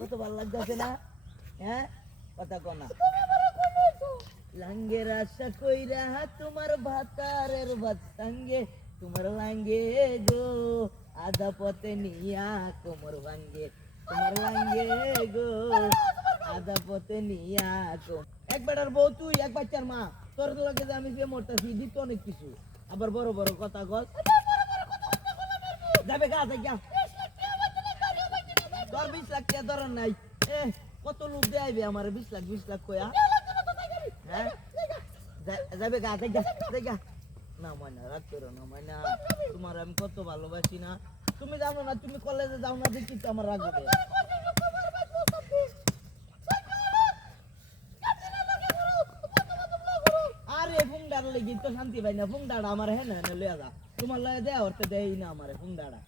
কত ভালো লাগতেছে না? হ্যাঁ? কথা কনা লাঙ্গের আশা কইরা তোমার ভাতারের ভাত সঙ্গে তোমার লাঙ্গে গো, আধা পথে নিয়া কোমর ভাঙ্গে, তোমার লাঙ্গে গো, আধা পথে নিয়া কো এক বেটার বউ তুই, এক বাচ্চার মা, তোর লগে যে আমি যে মরতাছি দিত অনেক কিছু। আবার বড় বড় কথা গল যাবে গা যা তোর বিশ লাখ টাকা ধরার নাই এ কত লোক দেয়াইবে আমার বিশ লাখ বিশ লাখ কয়া হ্যাঁ যাবে গা দেখা দেখা না ময়না রাগ করো না ময়না তোমার আমি কত ভালোবাসি না তুমি জানো না তুমি কলেজে যাও না দেখি তো আমার রাগ আরে ফুংডার লেগে তো শান্তি পাই না ফুংডাড়া আমার হ্যাঁ না লইয়া যা তোমার লয়ে দেয় ওরতে দেই না আমার ফুংডাড়া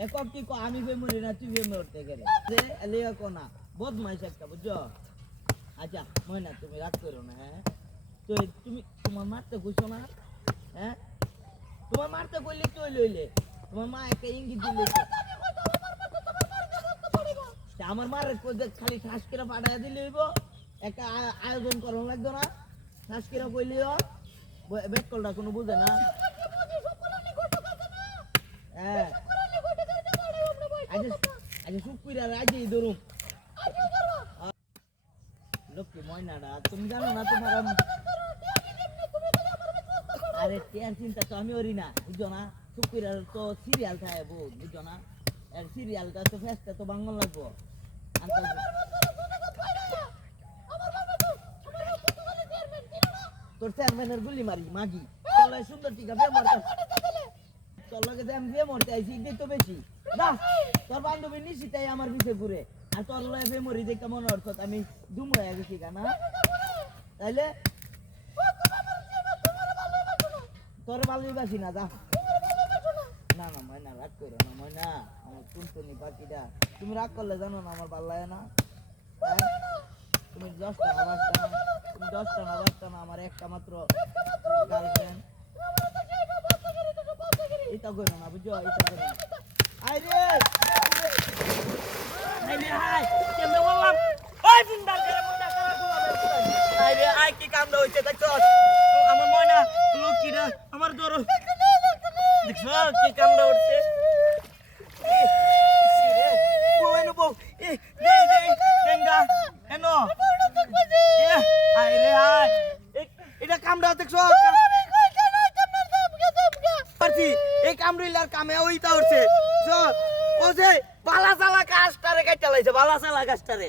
একক কি কো আমি বেমরি না তুই বেমরি উঠতে গেলে যে লিয়া কো না বদমাইশ একটা বুঝছ? আচ্ছা ময়না তুমি রাগ করো না হ্যাঁ? তো তুমি তোমার মারতে না হ্যাঁ? তোমার মারতে কইলে তুই লইলে তোমার মা একটা ইঙ্গিত দিলে আমার মারে খালি ঠাস করে পাঠাইয়া দিলে হইব। একটা আয়োজন করানো লাগতো না। ঠাস করে কইলিও বেক কলটা কোনো বুঝে না হ্যাঁ আজ শুকুরা লক্ষ্মী ময়নাটা তুমি জানো না তোমার আরে টেন চিন্তা তো আমি ওরি না বুঝছ না? শুকুরার তো সিরিয়াল থাকে বউ বুঝছ না? আর সিরিয়ালটা তো ফেসটা তো বাংলা লাগবো তোর চেয়ারম্যানের গুলি মারি মাগি। চলে সুন্দর টিকা বিয়ে মরতে তোর লগে যে আমি বিয়ে মরতে আইছি এটাই তো বেশি। না তোর বান্ধবী নিশ্চিতাই আমার পিছে ঘুরে। আর তোর লগে বিয়ে মরি দেখে মনে অর্থ আমি দুম হয়ে গেছি কেনা তাইলে? তোর ভালোবাসি না যা। না না ময়না রাগ করো না ময়না। আমার টুনটুনি পাখিটা। তুমি রাগ করলে জানো না আমার ভালো লাগে না। হ্যাঁ? তুমি দশটা না বাসটা তুমি দশটা না বাসটা না আমার একটা মাত্র গার্লফ্রেন্ড এটা করো না বুঝছ এটা করো না আরে আরে হাই কেমনে বললাম ওই ফুন্ডার করে মুন্ডা করা আরে আই কি কামটা হইছে দেখছ আমার ময়না লক্ষ্মীরা আমার ধরো দেখছ কি উঠছে বউ এনো বউ এ দে দে ডেঙ্গা এনো এ আই রে আই এ- এটা কামটা দেখছ পারছি এই কামরিলার কামে ওইটা উঠছে। ও যে বালা চালা কাজটারে কেটে লাইছে বালা চালা কাজটারে।